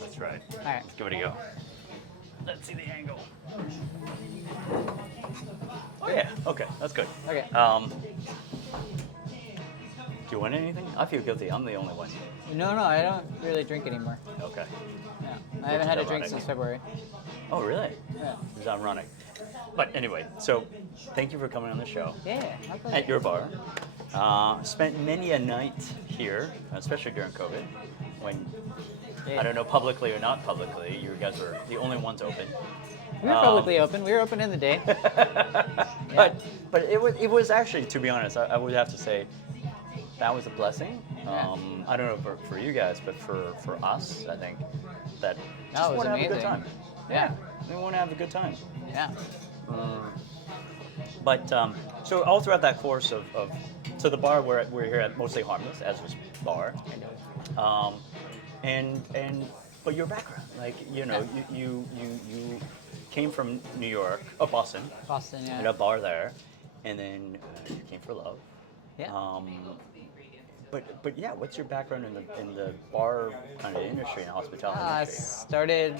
That's right. All right. Let's give it a go. Let's see the angle. Oh yeah. Okay, that's good. Okay. Do you want anything? I feel guilty. I'm the only one. No, I don't really drink anymore. Okay. Yeah. I haven't had a drink ironic. since February. Oh really? Yeah. It's ironic. But anyway, so thank you for coming on the show. Yeah. My pleasure. At your bar. Spent many a night here, especially during COVID, when I don't know, publicly or not publicly, you guys were the only ones open. We were publicly open. We were open in the day. But it was actually, to be honest, I would have to say that was a blessing. I don't know for you guys, but for us, I think that just was want to have a good amazing. time. Yeah. We want to have a good time. Yeah. But so all throughout that course of so the bar we're here at Mostly Harmless, Ezra's bar, but your background, like you came from New York, Boston, Yeah. at a bar there, and then you came for love. Yeah. But yeah, what's your background in the bar kind of industry and hospitality I industry? started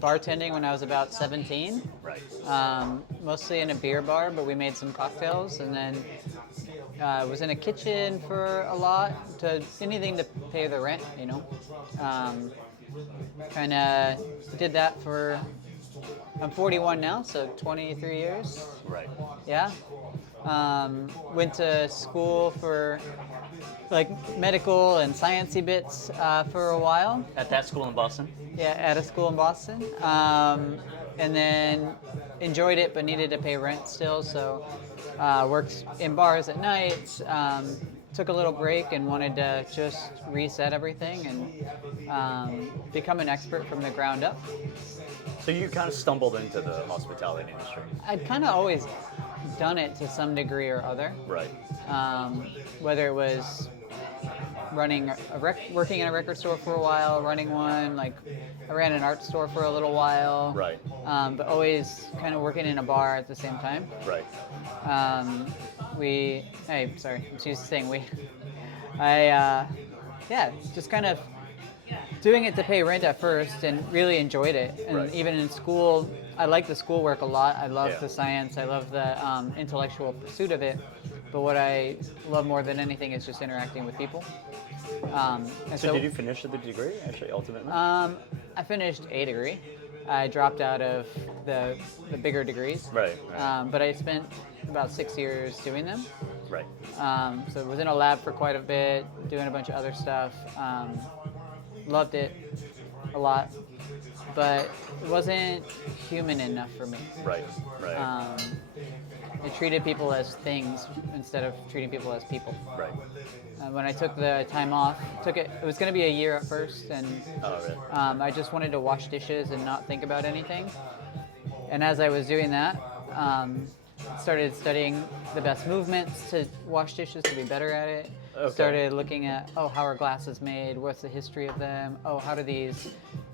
bartending when I was about 17. Right. Mostly in a beer bar, but we made some cocktails, and then was in a kitchen for a lot, to anything to pay the rent, kind of did that for, I'm 41 now, so 23 years. Right. Yeah. Went to school for like medical and sciencey bits for a while. At that school in Boston? Yeah, at a school in Boston. And then enjoyed it, but needed to pay rent still, so worked in bars at night. Took a little break and wanted to just reset everything and become an expert from the ground up. So you kind of stumbled into the hospitality industry. I'd kind of always done it to some degree or other. Right. Whether it was running working in a record store for a while, running one, like I ran an art store for a little while. Right. But always kind of working in a bar at the same time. Right. I'm used to saying we. Just kind of doing it to pay rent at first and really enjoyed it. And Right. even in school, I liked the schoolwork a lot. I loved Yeah. the science. I loved the intellectual pursuit of it. But what I love more than anything is just interacting with people. So did you finish the degree, actually, ultimately? I finished a degree. I dropped out of the bigger degrees. Right. But I spent about 6 years doing them. Right. So I was in a lab for quite a bit, doing a bunch of other stuff. Loved it a lot, but it wasn't human enough for me. Right. Right. It treated people as things instead of treating people as people. Right. When I took the time off, it was going to be a year at first, and Oh, really? I just wanted to wash dishes and not think about anything. And as I was doing that, started studying the best movements to wash dishes to be better at it. Okay. Started looking at, how are glasses made? What's the history of them? How do these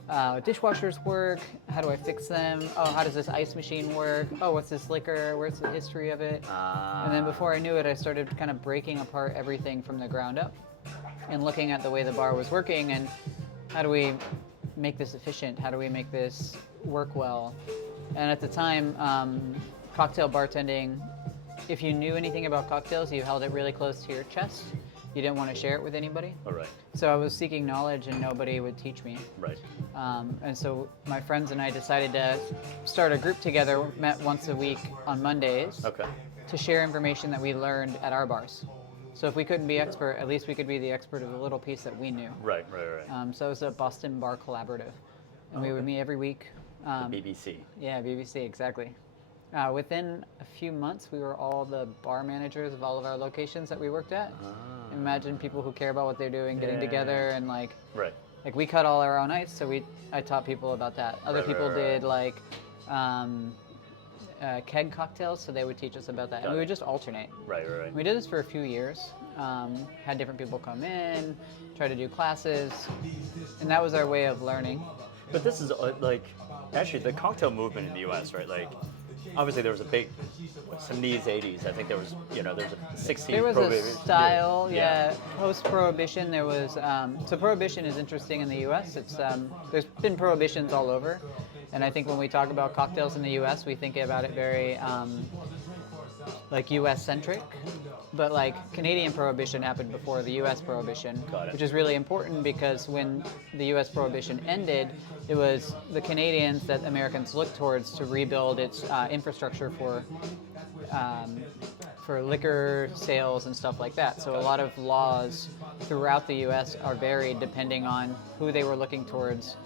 dishwashers work? How do I fix them? How does this ice machine work? What's this liquor? Where's the history of it? And then before I knew it, I started kind of breaking apart everything from the ground up and looking at the way the bar was working and how do we make this efficient? How do we make this work well? And at the time, cocktail bartending, if you knew anything about cocktails, you held it really close to your chest. You didn't want to share it with anybody. All right. So I was seeking knowledge and nobody would teach me. Right. And so my friends and I decided to start a group together, met once a week on Mondays, Okay. to share information that we learned at our bars. So if we couldn't be expert, at least we could be the expert of the little piece that we knew. Right. So it was a Boston Bar Collaborative. And we would meet every week. The BBC. Yeah, BBC, exactly. Within a few months, we were all the bar managers of all of our locations that we worked at. Imagine people who care about what they're doing getting together and Right. like we cut all our own ice, so I taught people about that. Other people did like keg cocktails, so they would teach us about that. And we would just alternate. Right. We did this for a few years. Had different people come in, try to do classes, and that was our way of learning. But this is like, actually, the cocktail movement in the U.S., right? Like, obviously there was a big 70s, 80s. I think there was, there's a 60s. There was a Prohibition. style, yeah. Post-Prohibition, there was. So Prohibition is interesting in the U.S. It's there's been prohibitions all over, and I think when we talk about cocktails in the U.S., we think about it very like U.S. centric. But like Canadian Prohibition happened before the U.S. Prohibition, which is really important because when the U.S. Prohibition ended, it was the Canadians that Americans looked towards to rebuild its infrastructure for liquor sales and stuff like that. So a lot of laws throughout the U.S. are varied depending on who they were looking towards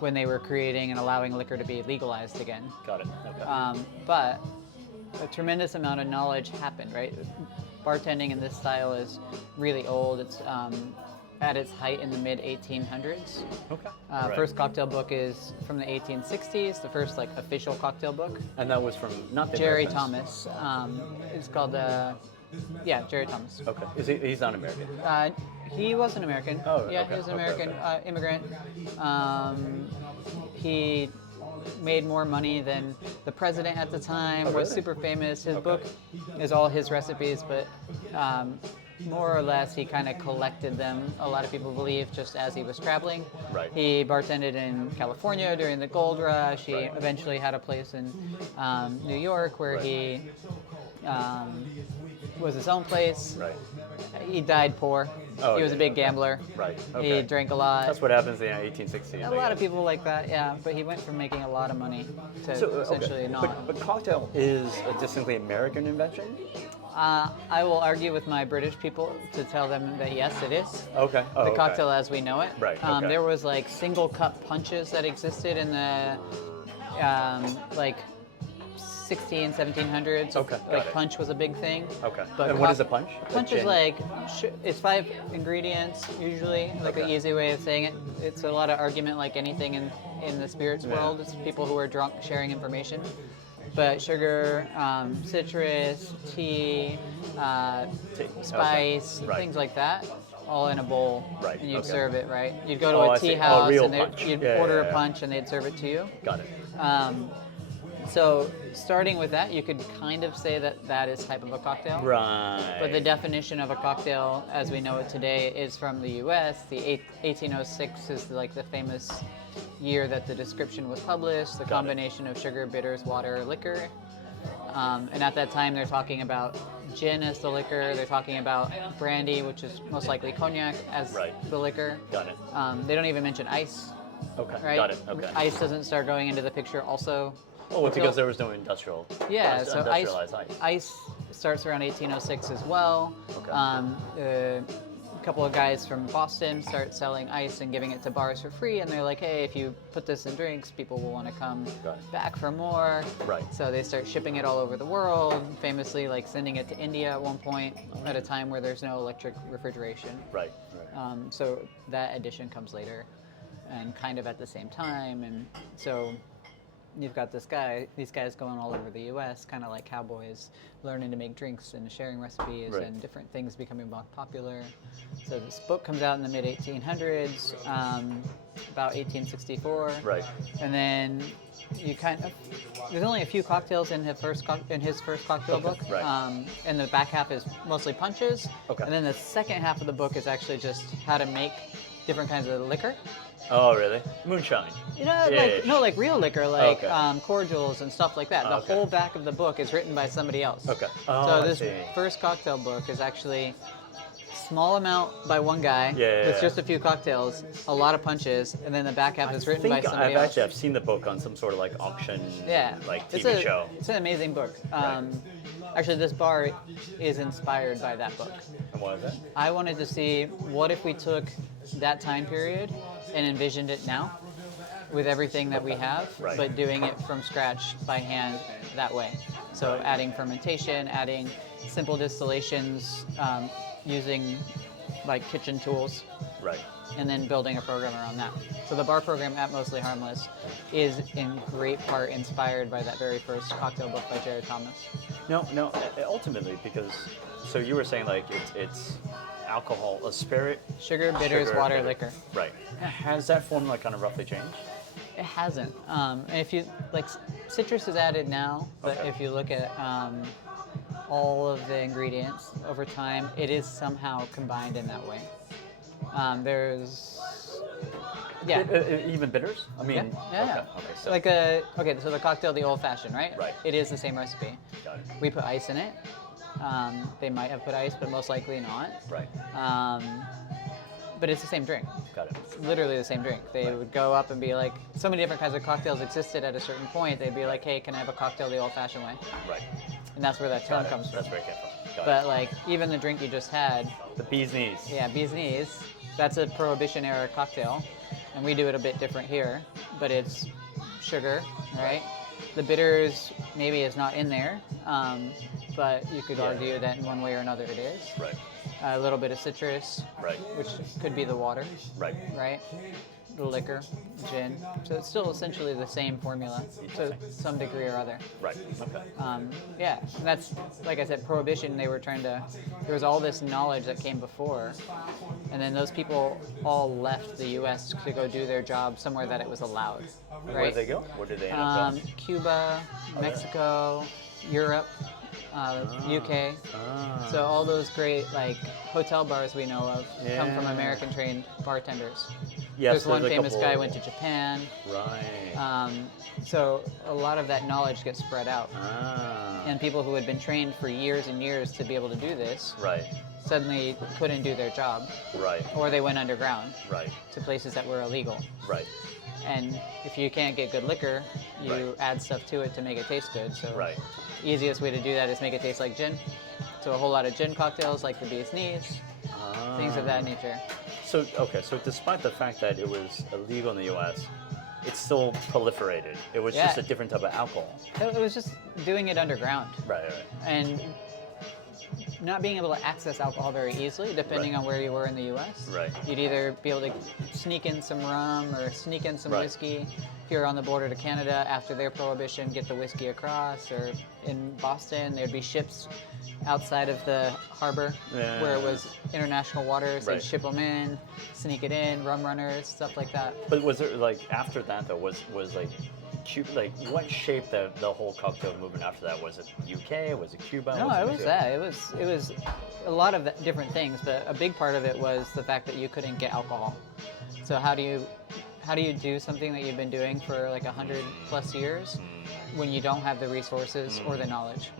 when they were creating and allowing liquor to be legalized again. Got it. Okay. But a tremendous amount of knowledge happened, right? Bartending in this style is really old. It's at its height in the mid-1800s. Okay. First cocktail book is from the 1860s, the first like official cocktail book. And that was from not the Jerry Americans. Thomas. It's called, Jerry Thomas. Okay. He's not American? He was an American. Oh, yeah, okay. he was an Okay, American immigrant. He made more money than the president at the time, was really? super famous. His book is all his recipes, but more or less he kind of collected them, a lot of people believe, just as he was traveling. Right. He bartended in California during the gold rush. He eventually had a place in New York where he was his own place. Right. He died poor. He was a big gambler. Right. Okay. He drank a lot. That's what happens in 1860s. A lot of people like that, yeah. But he went from making a lot of money to essentially not. But cocktail is a distinctly American invention? I will argue with my British people to tell them that yes, it is. Okay. Oh, The cocktail as we know it. Right, okay. There was like single cup punches that existed in the like 1700s. Okay, Like got it. punch was a big thing. Okay. But And what is a punch? Punch A is gin? like, it's 5 ingredients usually, like an easy way of saying it. It's a lot of argument like anything in the spirits world. It's people who are drunk sharing information. But sugar, citrus, tea, spice, Right. things like that, all in a bowl. Right, And you'd okay. serve it, right? You'd go to Oh, a I see. tea Oh, house real and punch. you'd Yeah, order yeah, a yeah. punch and they'd serve it to you. Got it. So starting with that, you could kind of say that that is type of a cocktail. Right. But the definition of a cocktail, as we know it today, is from the U.S. The 1806 is like the famous year that the description was published. The combination of sugar, bitters, water, liquor. And at that time, they're talking about gin as the liquor. They're talking about brandy, which is most likely cognac, as the liquor. Got it. They don't even mention ice. Okay. Right? Got it. Okay. Ice doesn't start going into the picture also. Oh, it's because there was no industrialized Ice starts around 1806 as well. Okay. A couple of guys from Boston start selling ice and giving it to bars for free, and they're like, hey, if you put this in drinks, people will want to come back for more. Right. So they start shipping it all over the world, famously like sending it to India at one point at a time where there's no electric refrigeration. Right. So that edition comes later and kind of at the same time, and so you've got these guys going all over the U.S., kind of like cowboys, learning to make drinks and sharing recipes and different things becoming more popular. So this book comes out in the mid-1800s, about 1864. Right. And then you there's only a few cocktails in his first cocktail book. Right. And the back half is mostly punches. Okay. And then the second half of the book is actually just how to make different kinds of liquor. Oh, really? Moonshine. Like real liquor, like cordials and stuff like that. The Okay. whole back of the book is written by somebody else. Okay. So this first cocktail book is actually small amount by one guy with just a few cocktails, a lot of punches, and then the back half is written by somebody else. I've seen the book on some sort of like auction, like TV show. It's an amazing book. Actually, this bar is inspired by that book. And what is that? I wanted to see what if we took that time period and envisioned it now with everything that we have, but doing it from scratch by hand that way. So adding fermentation, adding simple distillations, using like kitchen tools. Right. And then building a program around that. So the bar program at Mostly Harmless is in great part inspired by that very first cocktail book by Jerry Thomas. No, ultimately, because, so you were saying like it's alcohol, a spirit, sugar, bitters, water, liquor. Right. Has that formula kind of roughly changed? It hasn't. And if you like, citrus is added now, but Okay. if you look at all of the ingredients over time, it is somehow combined in that way. There's, yeah. Even bitters? I mean, Yeah. Okay. So Like so the cocktail, the old fashioned, right? Right. It is the same recipe. got it. We put ice in it. They might have put ice, but most likely not. Right. But it's the same drink. Got it. It's literally the same drink. They Right. would go up and be like, so many different kinds of cocktails existed at a certain point. They'd be like, hey, can I have a cocktail the old fashioned way? Right. And that's where that term Got it. comes from. That's where it came from. Got But like, even the drink you just had, it. The bee's knees. yeah, bee's knees, that's a Prohibition era cocktail. And we do it a bit different here, but it's sugar, right? The bitters maybe is not in there, but you could Yeah. argue that in one way or another it is. Right. A little bit of citrus, Right. which could be the water, Right. right? The liquor, gin. So it's still essentially the same formula to some degree or other. Right. Okay. Yeah, and that's, like I said, Prohibition, they were trying to, there was all this knowledge that came before, and then those people all left the U.S. to go do their job somewhere that it was allowed, right? Where did they go? Where did they end up going? Cuba, Mexico, Europe, UK. So all those great like hotel bars we know of come from Yeah. American trained bartenders. Yes, There's one there's a famous couple- guy went to Japan. Right. So a lot of that knowledge gets spread out. Ah. And people who had been trained for years and years to be able to do this Right. suddenly couldn't do their job, Right. or they went underground Right. to places that were illegal. Right. And if you can't get good liquor, you Right. add stuff to it to make it taste good. So Right. easiest way to do that is make it taste like gin. So a whole lot of gin cocktails like the bee's knees, things of that nature. So okay, so despite the fact that it was illegal in the U.S., it still proliferated. It was just Yeah. a different type of alcohol. It was just doing it underground. Right. Right. And not being able to access alcohol very easily, depending Right. on where you were in the U.S. Right. You'd either be able to sneak in some rum or sneak in some Right. whiskey. If you're on the border to Canada after their prohibition, get the whiskey across. Or in Boston, there'd be ships outside of the harbor where it was international waters. Right. They'd ship them in, sneak it in, rum runners, stuff like that. But was there like after that though? Was like Cuba? Like what shaped the whole cocktail movement after that? Was it UK? Was it Cuba? No, it was that. It was a lot of different things, but a big part of it was the fact that you couldn't get alcohol. So how do you do something that you've been doing for like 100+ years when you don't have the resources or the knowledge?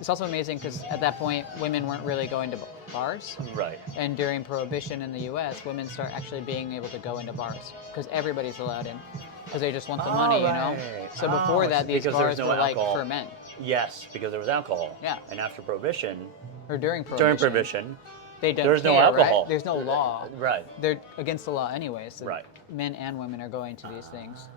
It's also amazing because at that point, women weren't really going to bars. Right. And during Prohibition in the U.S., women start actually being able to go into bars because everybody's allowed in because they just want the money, you know? right. So before that, these because there was bars no were like alcohol. for men. Yes, because there was alcohol. Yeah. And after Prohibition, Or during during Prohibition, they don't there's no care, alcohol. Right? There's no law. Right. They're against the law anyway. So Right. men and women are going to these things.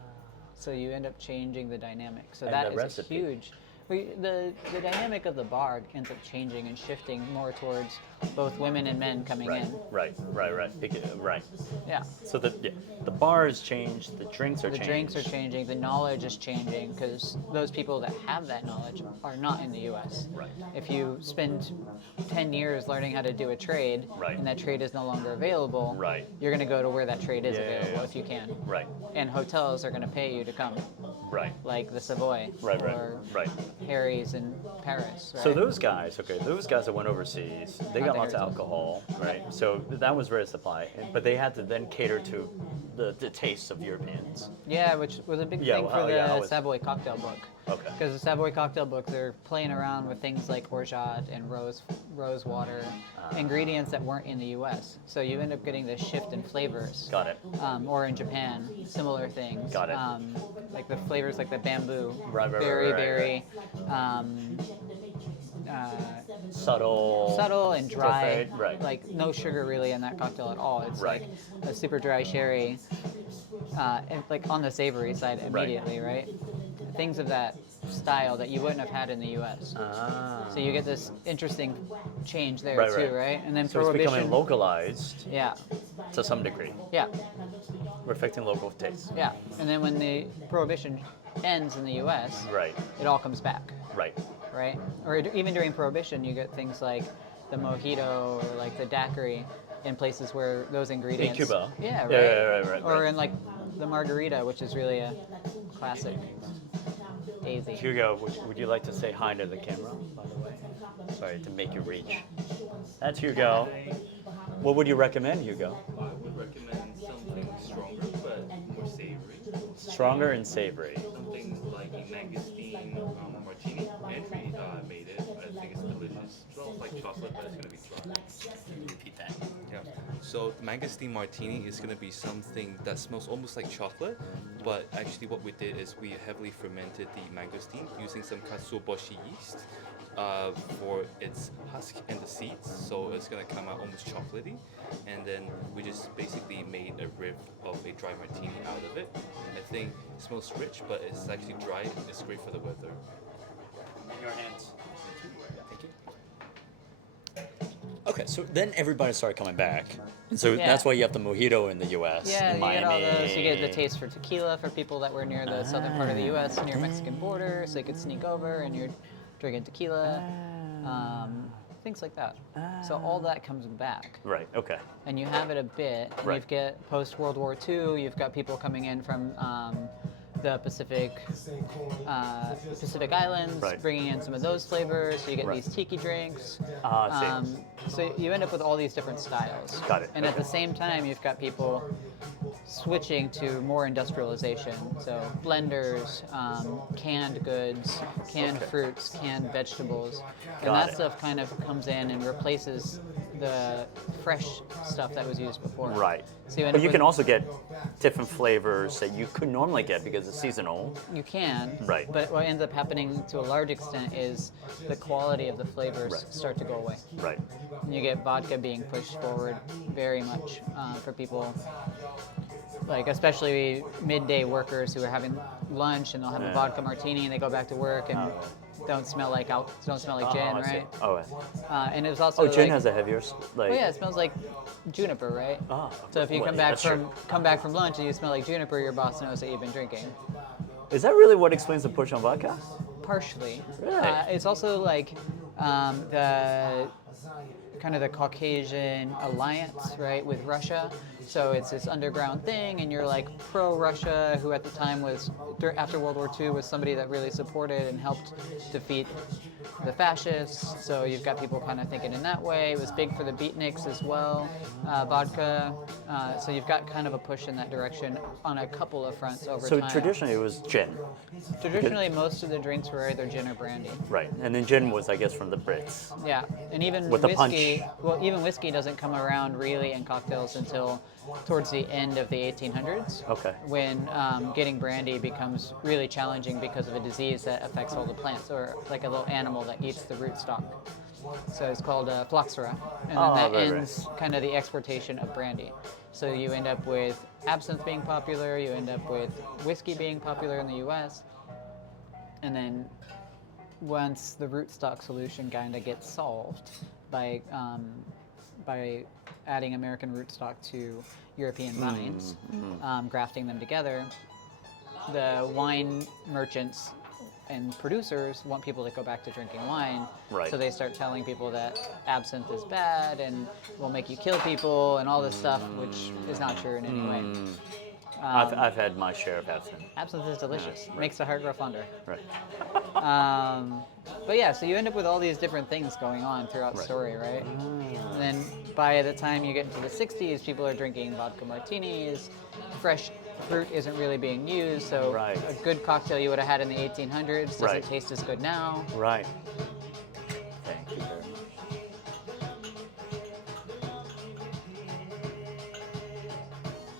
So you end up changing the dynamic. So And that the is recipe. a huge. The dynamic of the bar ends up changing and shifting more towards both women and men coming Right. in. Right. Right. Yeah. So the bars changed, the drinks are The changed. drinks are changing, the knowledge is changing because those people that have that knowledge are not in the U.S. Right. If you spend 10 years learning how to do a trade Right. and that trade is no longer available, Right. you're going to go to where that trade is Yeah, yeah, available yeah. if you can. Right. And hotels are going to pay you to come, Right. like the Savoy Right. or Right. Harry's in Paris. Right? So those guys that went overseas, they got Not lots of there. alcohol, right? So that was rare supply, but they had to then cater to the tastes of Europeans. Yeah, which was a big Yeah, thing well, for the yeah, I was- Savoy cocktail book. Okay. Because the Savoy cocktail book, they're playing around with things like orgeat and rose water, ingredients that weren't in the U.S. So you end up getting this shift in flavors. Got it. Or in Japan, similar things. Got it. Like the flavors like the bamboo. Right, very, right. very Subtle and dry. profane, right. Like no sugar really in that cocktail at all. It's Right. like a super dry sherry, and like on the savory side immediately, right? Things of that style that you wouldn't have had in the U.S. So you get this interesting change there Right, too, right. right? And then So it's Prohibition. becoming localized Yeah, to some degree. yeah, Reflecting local tastes. yeah. And then when the Prohibition ends in the U.S., Right. it all comes back, Right. right? Or even during Prohibition, you get things like the mojito or like the daiquiri. in places where those ingredients. Cuba. Yeah, right. Yeah, right. Or in like the margarita, which is really a classic hazy. Hugo, would you like to say hi to the camera, by the way? Sorry, to make you reach. That's Hugo. What would you recommend, Hugo? I would recommend something stronger but more savory. Stronger and savory. Something like a mangosteen martini. Entry made it. I think it's delicious. It smells like chocolate, but it's going to be dry. Repeat that. Yeah. So mangosteen martini is going to be something that smells almost like chocolate, but actually what we did is we heavily fermented the mangosteen using some katsuobushi yeast for its husk and the seeds. So it's going to come out almost chocolatey. And then we just basically made a rib of a dry martini out of it. And I think it smells rich, but it's actually dry. It's great for the weather. In your hands. Thank you. Okay, so then everybody started coming back. And so Yeah. that's why you have the mojito in the US. Yeah, in you Miami. get all those. You get the taste for tequila for people that were near the southern part of the U.S. near Mexican border, so you could sneak over and you're drinking tequila, things like that. So all that comes back, Right, okay. and you have it a bit. And Right. you've got post World War II. You've got people coming in from the Pacific Islands, Right. bringing in some of those flavors. So you get Right. these tiki drinks. I see. So you end up with all these different styles. Got it, And at okay. the same time, you've got people switching to more industrialization. So blenders, canned goods, canned Okay. fruits, canned vegetables. And Got that it. stuff kind of comes in and replaces the fresh stuff that was used before. Right. So you end But up you with, can also get different flavors that you could normally get because it's seasonal. You can. Right. But what ends up happening to a large extent is the quality of the flavors Right. start to go away. Right. And you get vodka being pushed forward very much for people, like especially midday workers who are having lunch and they'll have a Yeah. vodka martini and they go back to work and don't smell like gin, I see. right? Oh, And it was also oh, gin like, has a heavier, like. oh yeah, it smells like juniper, right? Ah, So if you well, come yeah, back that's true. from lunch and you smell like juniper, your boss knows that you've been drinking. Is that really what explains the push on vodka? Partially. Really? It's also like the kind of the Caucasian alliance, right, with Russia. So it's this underground thing, and you're like pro-Russia, who at the time was, after World War II, was somebody that really supported and helped defeat the fascists. So you've got people kind of thinking in that way. It was big for the beatniks as well, vodka. So you've got kind of a push in that direction on a couple of fronts over So time. traditionally it was gin. Traditionally, most of the drinks were either gin or brandy. Right. And then gin was, I guess, from the Brits. Yeah, and even With the whiskey. punch. Well, even whiskey doesn't come around really in cocktails until towards the end of the 1800s. Okay. When getting brandy becomes really challenging because of a disease that affects all the plants, or like a little animal that eats the rootstock. So it's called phylloxera, and then Oh, that right, ends kind of the exportation of brandy. So you end up with absinthe being popular, you end up with whiskey being popular in the U.S., and then once the rootstock solution kind of gets solved by adding American rootstock to European vines, grafting them together, the wine merchants and producers want people to go back to drinking wine. Right. So they start telling people that absinthe is bad and will make you kill people and all this stuff, which is not true in any way. I've had my share of absinthe. Absinthe is delicious. Yeah, right. Makes the heart grow fonder. Right. But yeah, so you end up with all these different things going on throughout the Right. story, right? And then by the time you get into the 60s, people are drinking vodka martinis. Fresh fruit isn't really being used, so Right. a good cocktail you would have had in the 1800s doesn't Right. taste as good now. Right. Thank you very much.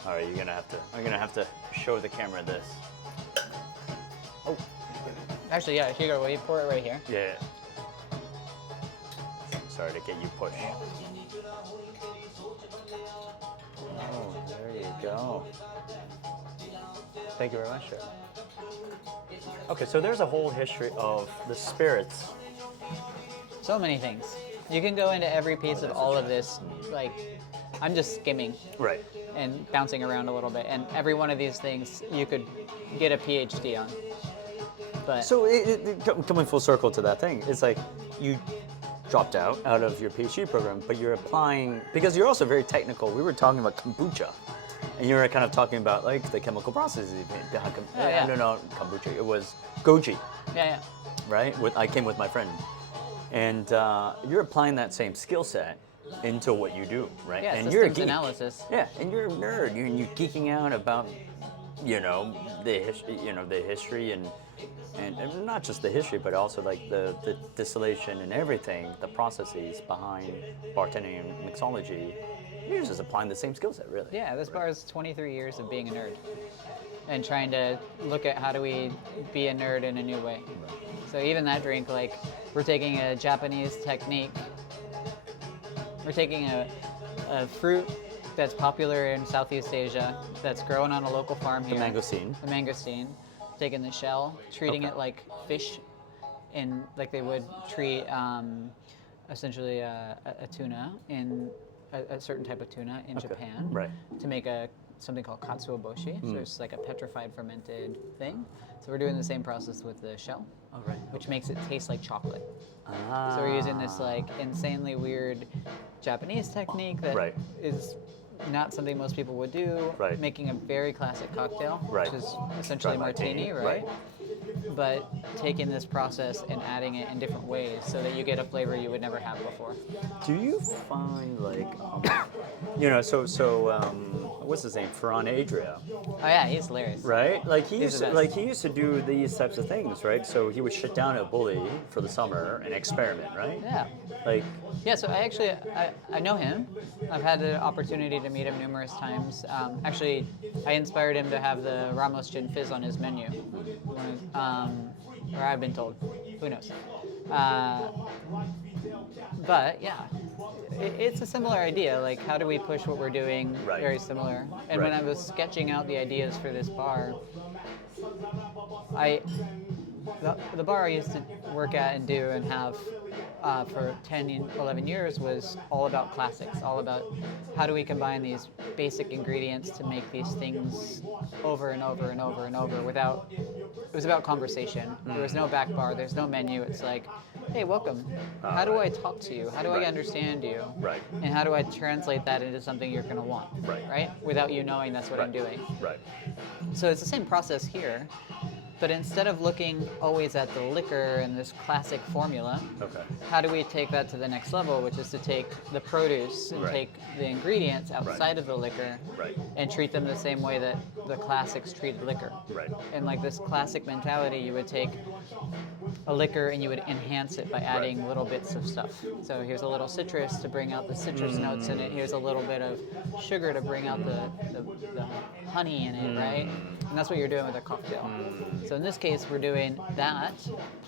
All right, I'm gonna have to show the camera this. Oh, Actually, yeah, Hugo, will you pour it right here? yeah. Sorry to get you pushed. Oh, there you go. Thank you very much, sir. Okay, so there's a whole history of the spirits. So many things. You can go into every piece of all of this, like, I'm just skimming Right. and bouncing around a little bit, and every one of these things you could get a PhD on. But So coming full circle to that thing, it's like dropped out of your PhD program, but you're applying, because you're also very technical. We were talking about kombucha, and you were kind of talking about like the chemical processes behind no, kombucha. It was goji, Yeah. right? I came with my friend, and you're applying that same skill set into what you do, right? Yeah, and systems you're a geek. analysis. Yeah, and you're a nerd. You're geeking out about, the history and not just the history, but also like the distillation and everything, the processes behind bartending and mixology. You're just applying the same skill set, really. Yeah, this bar is 23 years of being a nerd and trying to look at how do we be a nerd in a new way. So even that drink, like, we're taking a Japanese technique. We're taking a fruit that's popular in Southeast Asia, that's grown on a local farm here. Mangosteen. The mangosteen. Taking the shell, treating it like fish, like they would treat essentially a tuna in a certain type of tuna in Japan, right. to make something called katsuoboshi. So it's like a petrified fermented thing. So we're doing the same process with the shell, which makes it taste like chocolate. So we're using this like insanely weird Japanese technique that is not something most people would do, making a very classic cocktail, which is essentially martini, right? But taking this process and adding it in different ways so that you get a flavor you would never have before. Do you find like, what's his name? Ferran Adria. Oh yeah, he's hilarious. Right? Like he He's used to do these types of things, right? So he would shut down at Bully for the summer and experiment, right? Yeah. Like. Yeah, so I know him. I've had the opportunity to meet him numerous times. Actually, I inspired him to have the Ramos Gin Fizz on his menu. Or I've been told. Who knows? But yeah, it's a similar idea. Like, how do we push what we're doing very similar? And when I was sketching out the ideas for this bar, the bar I used to work at and do and have for 10, 11 years was all about classics, all about how do we combine these basic ingredients to make these things over and over and over and over without, it was about conversation. There was no back bar, there's no menu. It's like, hey, welcome. How do I talk to you? How do I understand you? Right. And how do I translate that into something you're going to want? Right? Without you knowing that's what I'm doing. Right. So it's the same process here. But instead of looking always at the liquor and this classic formula, how do we take that to the next level, which is to take the produce and take the ingredients outside of the liquor and treat them the same way that the classics treated liquor. And like this classic mentality, you would take a liquor and you would enhance it by adding little bits of stuff. So here's a little citrus to bring out the citrus notes in it. Here's a little bit of sugar to bring out the honey in it, right? And that's what you're doing with a cocktail. So in this case, we're doing that,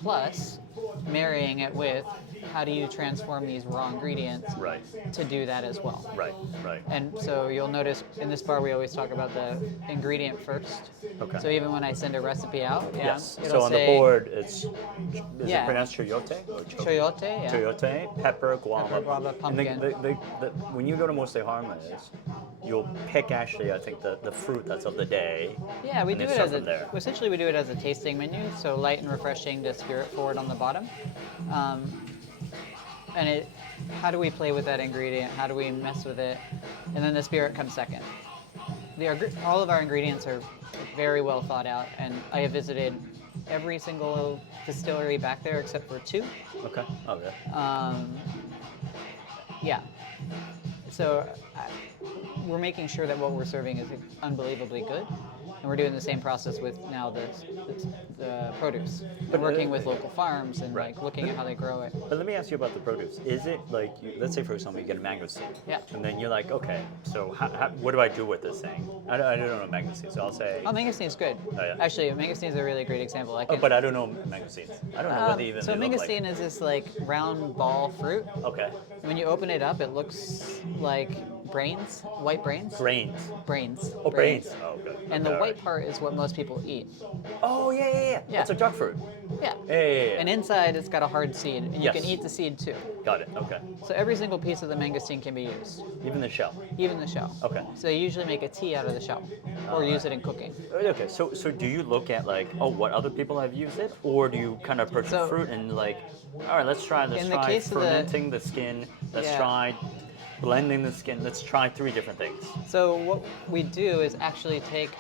plus marrying it with how do you transform these raw ingredients to do that as well. And so you'll notice in this bar, we always talk about the ingredient first. So even when I send a recipe out, so on the board, is it pronounced chayote? Chayote, yeah. Chayote, pepper, guava. Pumpkin. And when you go to Mostly Harmless, you'll pick actually, I think, the fruit that's of the day. Yeah, we do it as essentially we do it as a tasting menu, so light and refreshing to spirit forward on the bottom. And how do we play with that ingredient? How do we mess with it? And then the spirit comes second. All of our ingredients are very well thought out, and I have visited every single distillery back there except for 2. Okay. Oh, yeah. Yeah. So we're making sure that what we're serving is unbelievably good, and we're doing the same process with now the produce. But working with local farms and like looking at how they grow it. But let me ask you about the produce. Is it like, let's say for example, you get a mangosteen, and then you're like, okay, so what do I do with this thing? I don't know mangosteen, so I'll say. Oh, mangosteen is good. Oh, yeah. Actually, mangosteen is a really great example. But I don't know mangosteens. I don't know what they even So look like. mangosteen is this like round ball fruit. Okay. When you open it up, it looks like brains, white brains. Grains. Brains. Oh, brains. Oh, good. And the Okay, white alright. part is what most people eat. Oh, yeah. Yeah. It's a jackfruit. fruit. Yeah. Yeah. And inside it's got a hard seed, and you can Yes. eat the seed too. Got it. Okay. So every single piece of the mangosteen can be used, Even the shell. even the shell. Okay. So they usually make a tea out of the shell, or use it in cooking. Okay. So do you look at like, oh, what other people have used it, or do you kind of approach the So- fruit and like, all right, let's try In the case of the- fermenting the skin. Let's Yeah. try blending the skin. Let's try 3 different things. So what we do is actually take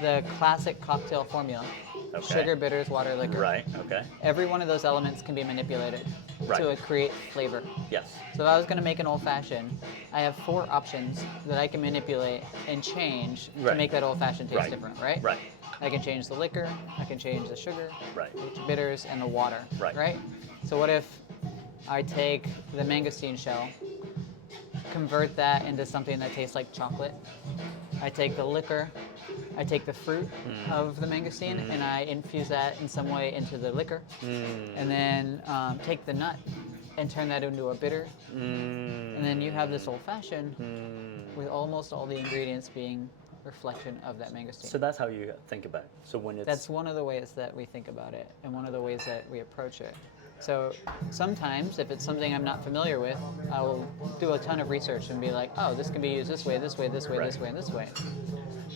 the classic cocktail formula: Okay. sugar, bitters, water, liquor. Right. Okay. Every one of those elements can be manipulated Right. to create flavor. Yes. So if I was going to make an old fashioned, I have 4 options that I can manipulate and change to Right. make that old fashioned taste Right. different, right? Right. I can change the liquor, I can change the sugar, Right. the bitters, and the water. Right. So what if I take the mangosteen shell, convert that into something that tastes like chocolate? I take the liquor, I take the fruit of the mangosteen, and I infuse that in some way into the liquor, and then take the nut and turn that into a bitter, and then you have this old fashioned with almost all the ingredients being reflection of that mangosteen. So that's how you think about it. So when it's That's one of the ways that we think about it, and one of the ways that we approach it. So sometimes, if it's something I'm not familiar with, I will do a ton of research and be like, oh, this can be used this way, this way, this way, this Right. way, and this way.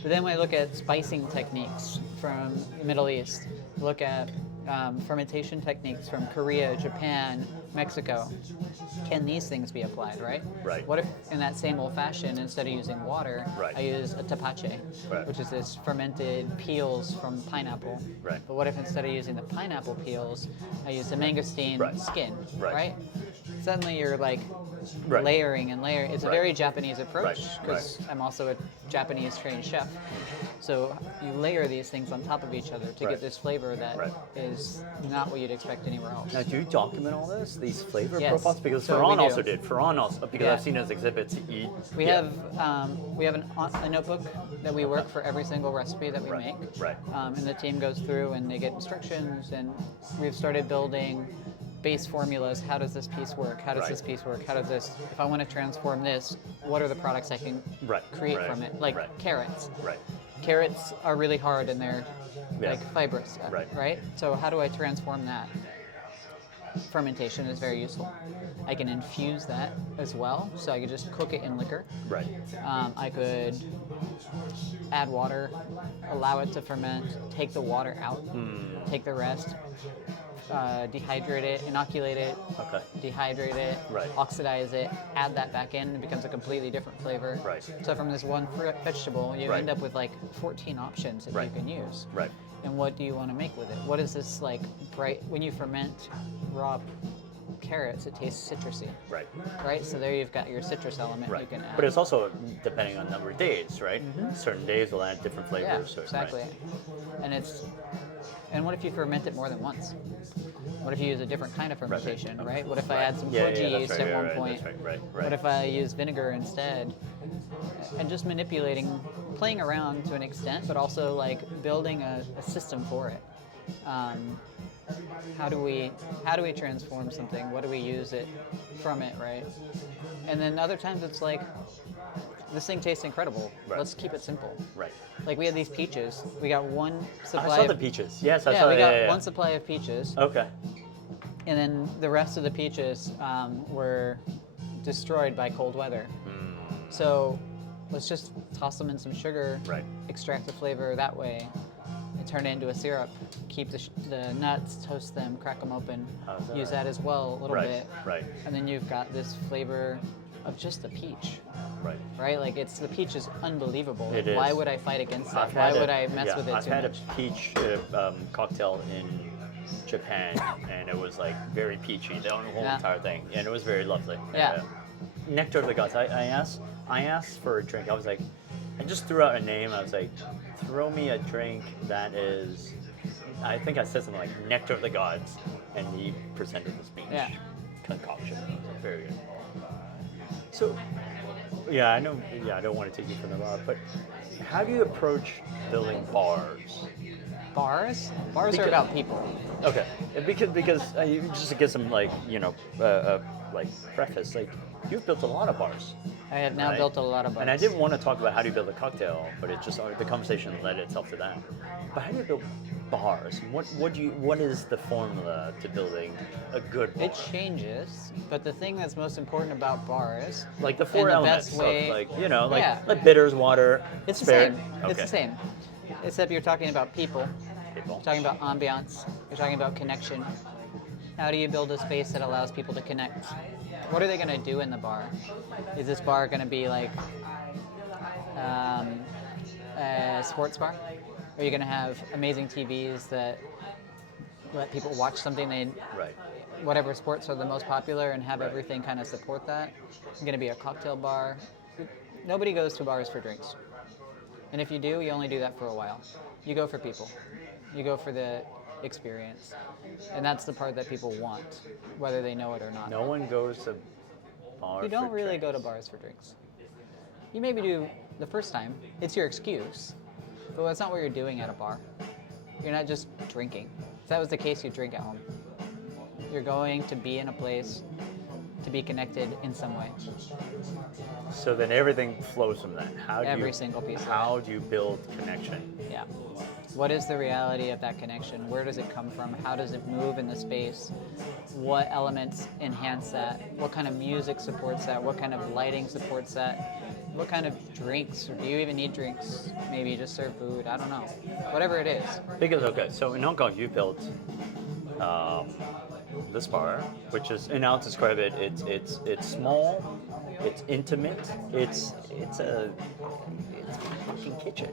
But then when I look at spicing techniques from the Middle East, look at fermentation techniques from Korea, Japan, Mexico, can these things be applied, right? Right. What if in that same old fashioned, instead of using water, Right. I use a tapache, Right. which is this fermented peels from pineapple. Right. But what if instead of using the pineapple peels, I use the mangosteen Right. skin, Right. right? Suddenly you're like Right. layering and layering. It's a Right. very Japanese approach Right. because I'm also a Japanese trained chef. So you layer these things on top of each other to Right. get this flavor that is Right. not what you'd expect anywhere else. Now, do you document all this, these flavor Yes. profiles? Because So Ferran we do. also did. Ferran also, because Yeah. I've seen his exhibits. We have a notebook that we work for every single recipe that we Right. make. Right. And the team goes through and they get instructions, and we've started building base formulas. How does this piece work? How does Right. this piece work? How does this? If I want to transform this, what are the products I can Right. create Right. from it? Like Right. carrots. Right. Carrots are really hard and they're Yeah. like fibrous, Right. right? So how do I transform that? Fermentation is very useful. I can infuse that as well, so I could just cook it in liquor. Right. I could add water, allow it to ferment, take the water out, take the rest, dehydrate it, inoculate it, Okay. dehydrate it, Right. oxidize it, add that back in, it becomes a completely different flavor. Right. So from this one vegetable, you Right. end up with like 14 options that Right. you can use. Right. And what do you want to make with it? What is this like bright, when you ferment raw carrots, it tastes citrusy, Right. right? So there you've got your citrus element you Right. can add. But it's also depending on number of days, right? Certain days will add different flavors. Yeah, so- exactly. Right. And what if you ferment it more than once? What if you use a different kind of fermentation, right? What if I Right. add some Yeah, fudgy that's yeast right, at yeah, one right, point? That's right. Right. What if I use vinegar instead? And just manipulating, playing around to an extent, but also like building a system for it. How do we transform something? What do we use it from it, right? And then other times it's like, this thing tastes incredible. Right. Let's keep it simple. Right. Like we had these peaches. We got one supply. I saw of, the peaches. Yes, I yeah, saw. we got yeah. one supply of peaches, Okay. and then the rest of the peaches were destroyed by cold weather. So let's just toss them in some sugar, Right. extract the flavor that way, and turn it into a syrup. Keep the nuts, toast them, crack them open, Oh, is that use right? that as well a little Right. bit, Right. and then you've got this flavor of just the peach. Right. Right, like the peach is unbelievable. It Why is. would I fight against I've that? Why had would I mess yeah, with it I've too had much? a peach cocktail in Japan, and it was like very peachy, the whole Yeah. entire thing, and it was very lovely. Yeah. Nectar of the gods. I asked for a drink. I was like, I just threw out a name. I was like, throw me a drink that is, I think I said something like nectar of the gods, and he presented this peach Yeah. concoction. It was very good. So, yeah, I know. Yeah, I don't want to take you from the bar, but how do you approach building bars? Bars? Bars are Because- about people. Okay, because just to get some like like preface, like you've built a lot of bars. I have now right? built a lot of bars. And I didn't want to talk about how do you build a cocktail, but it just the conversation led itself to that. But how do you build bars? What is the formula to building a good bar? It changes, but the thing that's most important about bars, Like the and four the elements best way, of like yeah, like bitters, water, it's the spirit. same. Okay. It's the same, except you're talking about people. People. You're talking about ambiance. You're talking about connection. How do you build a space that allows people to connect? What are they going to do in the bar? Is this bar going to be like a sports bar? Are you going to have amazing TVs that let people watch something Right. whatever sports are the most popular and have everything kind of support that? It's going to be a cocktail bar. Nobody goes to bars for drinks. And if you do, you only do that for a while. You go for people. You go for the experience. And that's the part that people want, whether they know it or not. No one goes to bars. You don't for really drinks. go to bars for drinks. You maybe do the first time. It's your excuse. But that's not what you're doing at a bar. You're not just drinking. If that was the case, you'd drink at home. You're going to be in a place to be connected in some way. So then everything flows from that. Every single piece of it. How do you build connection? Yeah. What is the reality of that connection? Where does it come from? How does it move in the space? What elements enhance that? What kind of music supports that? What kind of lighting supports that? What kind of drinks? Or do you even need drinks? Maybe you just serve food. I don't know. Whatever it is. Because so in Hong Kong you built this bar, which is, and I'll describe it. It's small, it's intimate, it's a fucking kitchen.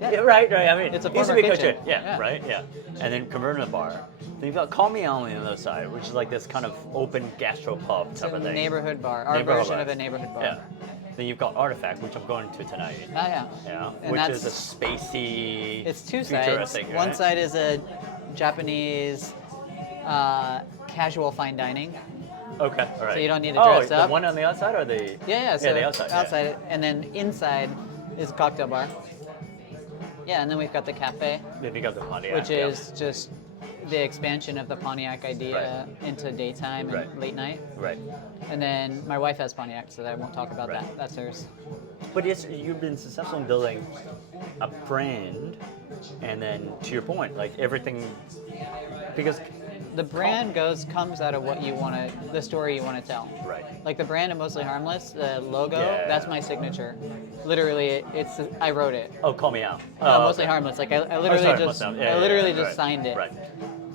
Yeah. Right. I mean, It's a used to former be kitchen. Yeah, right. Yeah, and then converted to a bar. Then you've got Call Me on the other side, which is like this kind of open gastropub It's type a of thing. neighborhood bar. Our Neighborhood version bar. of a neighborhood bar. Yeah. Then you've got Artifact, which I'm going to tonight. Oh, yeah. Yeah, And which is a that's- spacey, It's two sides. futuristic, One right? side is a Japanese casual fine dining. Okay, all right. So you don't need to dress the up. one on the outside or the? Yeah. So the outside. yeah. and then inside is a cocktail bar. Yeah, and then we've got the cafe, Then you got the Pontiac, which yeah. is just the expansion of the Pontiac idea into daytime and Right. late night. Right. And then my wife has Pontiac, so I won't talk about Right. that. That's hers. But you've been successful in building a brand, and then to your point, like everything, because The brand comes out of what you want to, the story you want to tell. right. Like the brand of Mostly Harmless, the logo, Yeah. that's my signature. Literally, I wrote it. Oh, Call Me Out. Mostly okay. Harmless. Like I literally sorry, just, Mostly Out. I literally yeah, just right. signed it. Right.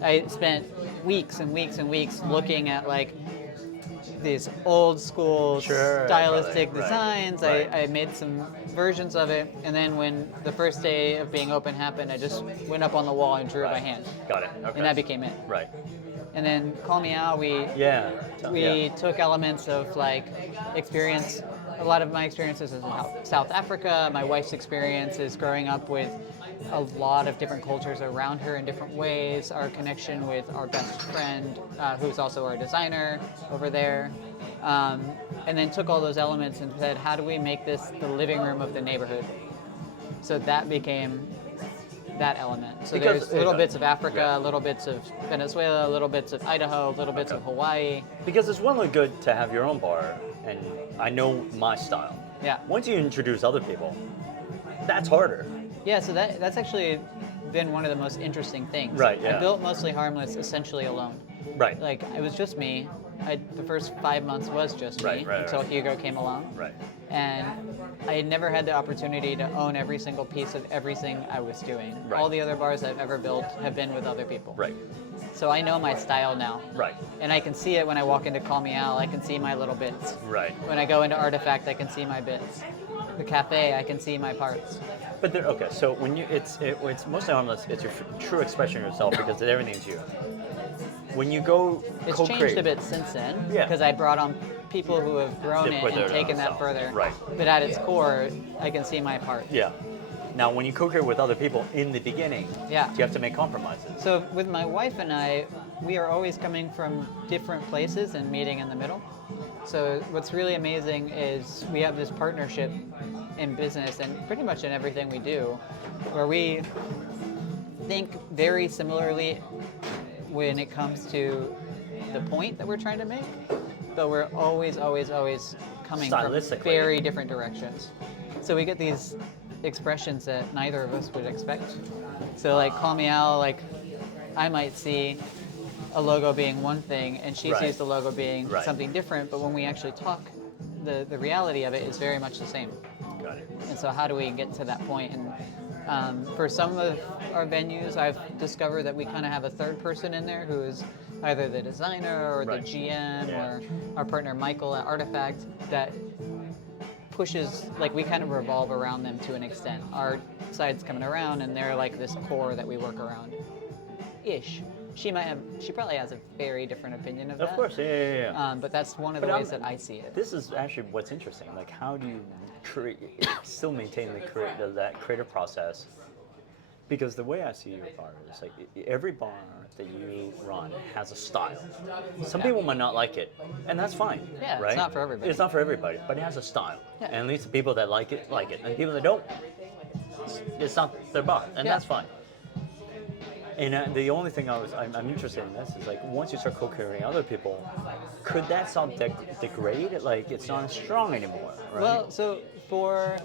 I spent weeks and weeks and weeks looking at like these old school Sure, stylistic right, designs. right. I made some versions of it, and then when the first day of being open happened, I just went up on the wall and drew it by hand, Got it. Okay. and that became it. right. And then Call Me Out, we Yeah. took elements of like experience. A lot of my experiences in South Africa. My wife's experience is growing up with a lot of different cultures around her in different ways. Our connection with our best friend, who's also our designer over there. And then took all those elements and said, how do we make this the living room of the neighborhood? So that became that element. So Because- there's little bits of Africa, yeah. little bits of Venezuela, little bits of Idaho, little bits of Hawaii. Because it's really good to have your own bar, and I know my style. Yeah. Once you introduce other people, that's harder. Yeah, so that's actually been one of the most interesting things. Right, yeah. I built Mostly Harmless essentially alone. Right. Like, it was just me. The first 5 months was just me Right, until right. Hugo came along. Right. And I had never had the opportunity to own every single piece of everything I was doing. Right. All the other bars I've ever built have been with other people. Right. So I know my style now. Right. And I can see it when I walk into Call Me Out. I can see my little bits. Right. When I go into Artifact, I can see my bits. The cafe, I can see my parts. But okay, so when it's Mostly Harmless, it's your true expression of yourself because everything's you. When you go It's co-create, changed a bit since then Yeah. because I brought on people who have grown Did it put and their taken own that self. further. Right. But at its core, I can see my part. Yeah. Now, when you co-create with other people in the beginning, Yeah. you have to make compromises. So with my wife and I, we are always coming from different places and meeting in the middle. So what's really amazing is we have this partnership in business and pretty much in everything we do, where we think very similarly when it comes to the point that we're trying to make, but we're always coming from Stylistically. very different directions. So we get these expressions that neither of us would expect. So like call me Al, like I might see a logo being one thing and she Right. sees the logo being Right. something different, but when we actually talk, the reality of it is very much the same. Got it. And so how do we get to that point? And for some of our venues, I've discovered that we kind of have a third person in there who is either the designer or Right. the GM Yeah. or our partner Michael at Artifact that pushes, like we kind of revolve around them to an extent. Our side's coming around and they're like this core that we work around. Ish. She probably has a very different opinion of that. Of course, yeah. But that's one of the But ways that I see it. This is actually what's interesting. Like, how do you still maintain that creative process? Because the way I see your bar is like every bar that you run has a style. Some people might not like it, and that's fine. Yeah, right? it's not for everybody. It's not for everybody, but it has a style. Yeah. And at least the people that like it, and people that don't, it's not their bar, and Yeah. that's fine. And the only thing I'm interested in this is like once you start co-creating other people, could that song degrade? Like it's not as strong anymore, right? Well, so for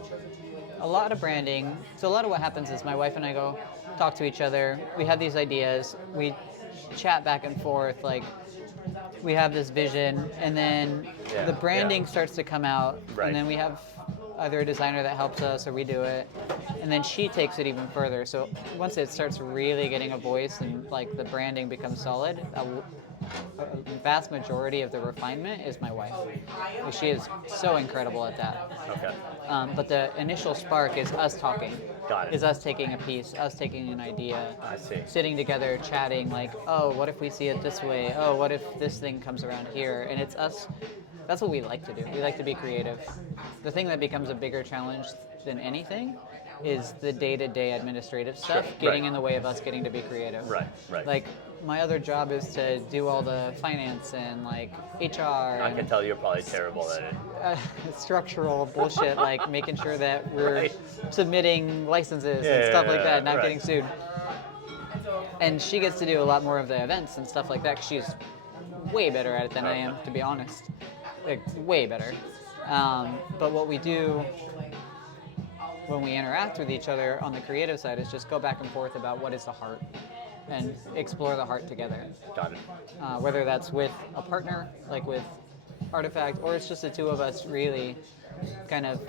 a lot of branding, so a lot of what happens is my wife and I go talk to each other. We have these ideas. We chat back and forth. Like we have this vision, and then Yeah, the branding yeah. starts to come out, Right. and then we have either a designer that helps us or we do it, and then she takes it even further. So once it starts really getting a voice and like the branding becomes solid, a vast majority of the refinement is my wife. Like, she is so incredible at that. Okay. But the initial spark is us talking. Got it. Is us taking a piece, us taking an idea, I see. sitting together, chatting, like, oh, what if we see it this way? Oh, what if this thing comes around here? And it's us. That's what we like to do. We like to be creative. The thing that becomes a bigger challenge than anything is the day-to-day administrative stuff Sure, getting right. in the way of us getting to be creative. Right, right. Like, my other job is to do all the finance and like HR I and can tell you're probably terrible at it. structural bullshit, like making sure that we're Right. submitting licenses and stuff like that, not right. getting sued. And she gets to do a lot more of the events and stuff like that 'cause she's way better at it than I am, to be honest. Like, way better. But what we do when we interact with each other on the creative side is just go back and forth about what is the heart and explore the heart together. Got it. Whether that's with a partner, like with Artifact, or it's just the two of us really kind of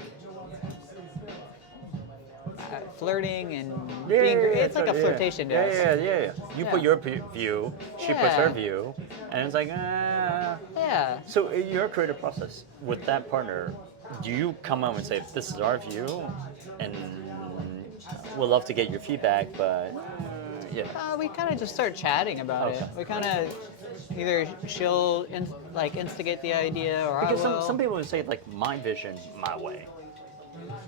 flirting and being. It's like a flirtation to us. Yeah. You put Yeah. your view, she puts her Yeah. view, and it's like, Yeah. So in your creative process with that partner, do you come out and say, this is our view, and we'll love to get your feedback, but yeah. We kind of just start chatting about it. Okay. We kind of either she'll instigate the idea, or Because I will. some people would say like my vision, my way.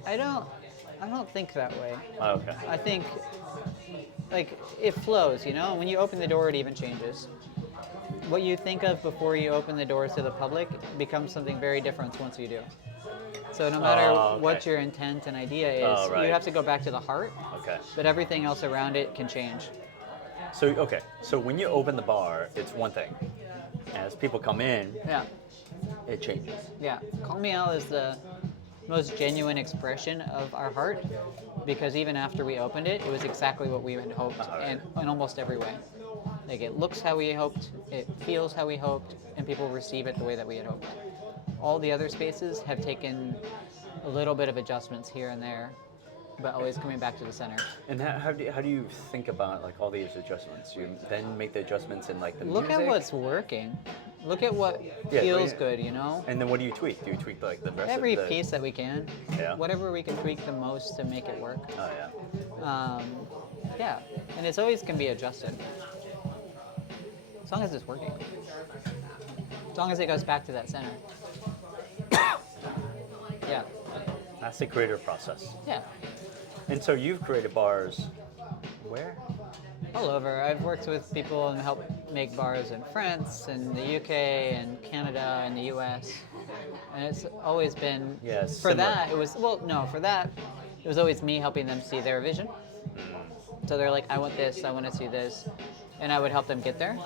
I don't think that way. Oh, okay. I think like it flows, you know? When you open the door, it even changes. What you think of before you open the doors to the public becomes something very different once you do. So no matter Oh, what okay. your intent and idea is, Oh, right. you have to go back to the heart, Okay. but everything else around it can change. So when you open the bar, it's one thing. As people come in, Yeah. it changes. Yeah. Call Me Al is the most genuine expression of our heart because even after we opened it, it was exactly what we had hoped and in almost every way. Like it looks how we hoped, it feels how we hoped, and people receive it the way that we had hoped. All the other spaces have taken a little bit of adjustments here and there, but always coming back to the center. And how do you think about like all these adjustments? You then make the adjustments in like the Look music? at what's working. Look at what Yeah, feels yeah. good, you know? And then what do you tweak? Do you tweak like the rest Every of the piece that we can, Yeah. whatever we can tweak the most to make it work. Oh yeah. Yeah, and it's always can be adjusted. As long as it's working. As long as it goes back to that center. Yeah, That's the creative process. yeah. And so you've created bars where? All over. I've worked with people and helped make bars in France and the UK and Canada and the US. And it's always been, Yeah, for similar. that, it was, for that, it was always me helping them see their vision. So they're like, I want this, I want to see this. And I would help them get there.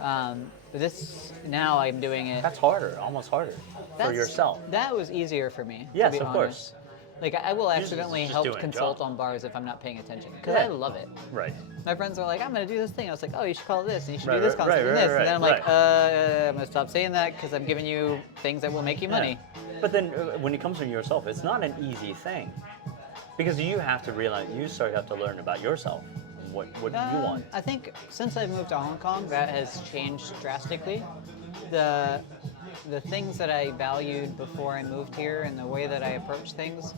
But this, now I'm doing it. That's harder, almost harder. for yourself. That was easier for me. Yes, to be of honest. course. Like I will just accidentally doing help a consult job. on bars if I'm not paying attention because Yeah. I love it. Right. My friends are like, I'm gonna do this thing. I was like, oh, you should call it this, and you should Right, do this right, concept right, and right, this. And then I'm like, right. I'm gonna stop saying that because I'm giving you things that will make you money. But then when it comes to yourself, it's not an easy thing. Because you have to realize, you start to have to learn about yourself. What you want. I think since I've moved to Hong Kong, that has changed drastically. The things that I valued before I moved here and the way that I approach things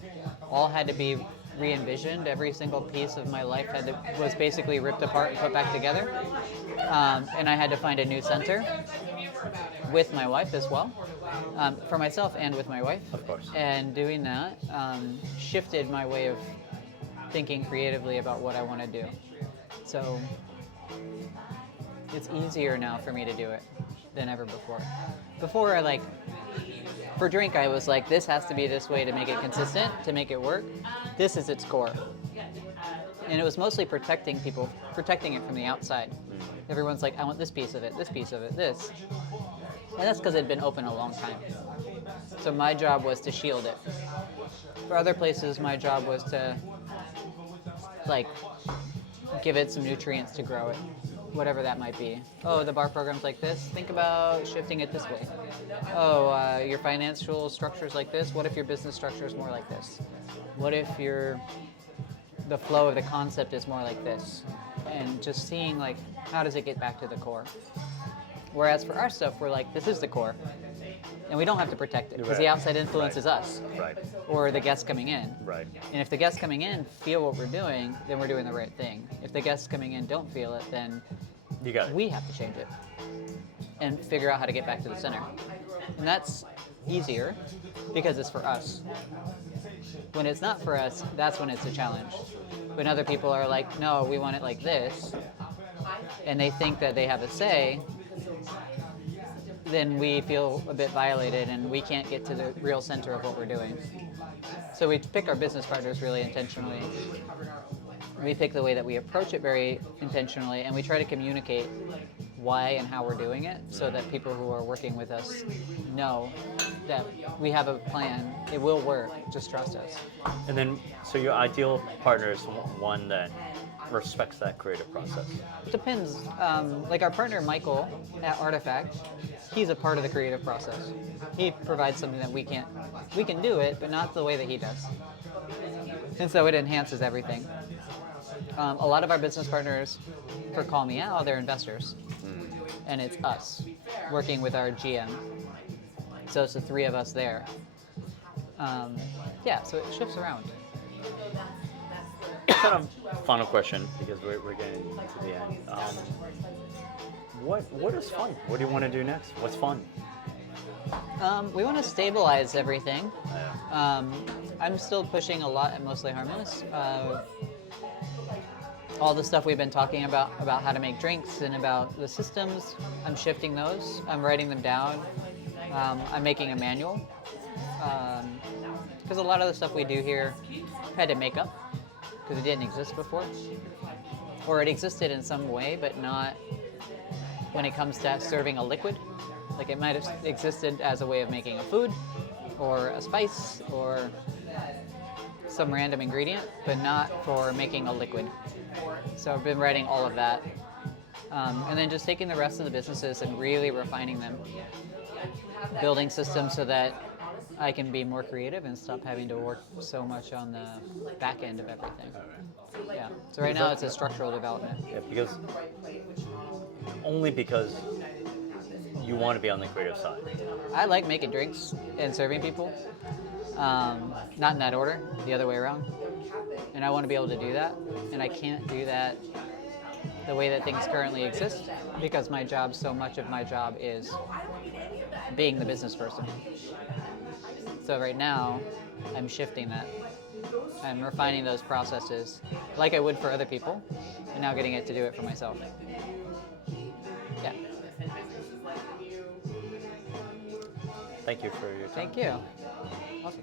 all had to be re-envisioned. Every single piece of my life was basically ripped apart and put back together. And I had to find a new center with my wife as well, for myself and with my wife. Of course. And doing that shifted my way of thinking creatively about what I want to do. So it's easier now for me to do it than ever before. Before, for drink, I was like, this has to be this way to make it consistent, to make it work. This is its core. And it was mostly protecting it from the outside. Everyone's like, I want this piece of it, this piece of it, this. And that's because it had been open a long time. So my job was to shield it. For other places, my job was to, give it some nutrients to grow it. Whatever that might be. Oh, the bar program's like this. Think about shifting it this way. Oh, your financial structure's like this. What if your business structure is more like this? What if the flow of the concept is more like this? And just seeing how does it get back to the core? Whereas for our stuff, we're like, this is the core. And we don't have to protect it because the outside influence is us. Right. Or the guests coming in. Right. And if the guests coming in feel what we're doing, then we're doing the right thing. If the guests coming in don't feel it, then You got it. we have to change it and figure out how to get back to the center. And that's easier because it's for us. When it's not for us, that's when it's a challenge. When other people are like, no, we want it like this, and they think that they have a say, then we feel a bit violated and we can't get to the real center of what we're doing. So we pick our business partners really intentionally. We pick the way that we approach it very intentionally, and we try to communicate why and how we're doing it so that people who are working with us know that we have a plan, it will work, just trust us. And then, so your ideal partner is one that respects that creative process. It depends. Our partner Michael at Artifact, he's a part of the creative process. He provides something that we can't. We can do it, but not the way that he does. And so it enhances everything. A lot of our business partners for Call Me Out, they're investors. And it's us working with our GM. So it's the three of us there. So it shifts around. Kind of final question, because we're getting to the end. What is fun? What do you want to do next? What's fun? We want to stabilize everything. I'm still pushing a lot at Mostly Harmless. All the stuff we've been talking about how to make drinks and about the systems, I'm shifting those. I'm writing them down. I'm making a manual. Because a lot of the stuff we do here I had to make up because it didn't exist before. Or it existed in some way, but not when it comes to serving a liquid. Like it might have existed as a way of making a food or a spice or some random ingredient, but not for making a liquid. So I've been writing all of that. And then just taking the rest of the businesses and really refining them. Building systems so that I can be more creative and stop having to work so much on the back end of everything. Yeah. So right now it's a structural development. Yeah, only because you want to be on the creative side. I like making drinks and serving people. Not in that order, the other way around. And I want to be able to do that. And I can't do that the way that things currently exist because so much of my job is being the business person. So right now, I'm shifting that. I'm refining those processes like I would for other people, and now getting it to do it for myself. Yeah. Thank you for your time. Thank you. Awesome.